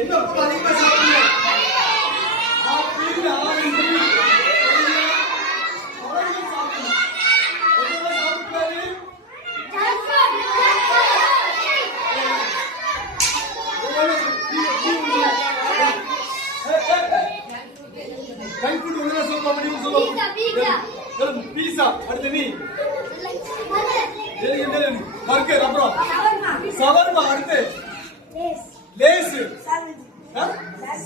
என்ன பொருள் அதிகமா சாப்பிடுங்க? ஆப்பிள், ஆரஞ்சு, பழங்கள் சாப்பிடணும். எதெல்லாம் சாப்பிடக்கூடாது? ஜங்க் ஃபுட் ஒண்ணு சொல்ல முடியும் சொல்லுங்க. பீஸா அடுத்து நீ பர்கர் அப்புறம் சவர்மா அடுத்து லேஸ்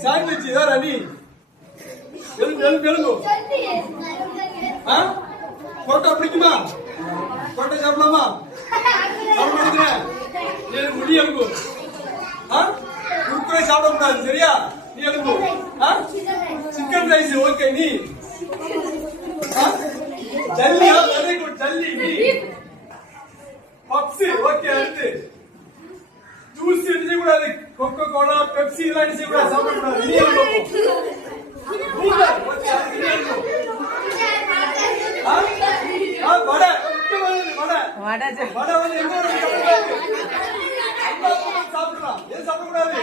சாண்ட்விச் வேற நீ எழுந்து போட்டோ பிடிக்குமா? போட்டோ சாப்பிடலாமா? சாப்பிட முடி எழுந்து குறுக்குறை சாப்பிடக்கூடாது சரியா? நீ எழுந்து சிக்கன் ரைஸ் ஓகே நீ ஜல்லியா வெரி குட் ஜல்லி நீ பப்ஸ் ஓகே அடுத்து ஜூஸ் எடுத்து கூடாது கோகோ கோலா பெப்சி எல்லாம் எடுத்து கூடாது சாப்பிட கூடாது நீ எழுந்து ஓகே வடை வடை வந்து எங்க சாப்பிடலாம் ஏன் சாப்பிடக்கூடாது?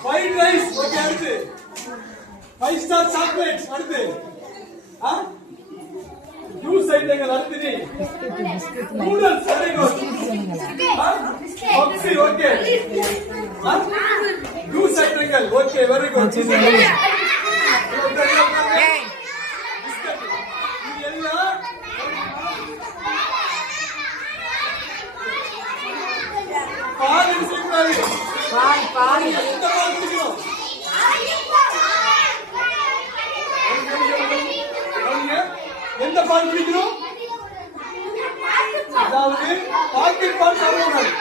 ஃப்ரைட் ரைஸ் ஓகே அடுத்து 5 ஸ்டார் சாக்லேட் அடுத்து ஜூஸ் ஐட்டங்கள் அடுத்து நீ noodles very good Pepsi okay juice ஐட்டங்கள் ஓகே வெரி குட் பால் எடுத்துக்கூடாது பால் எந்த பால் குடிக்கணும்? எந்த பால் குடிக்கணும்? அதாவது பாக்கெட் பால் சாப்பிடக்கூடாது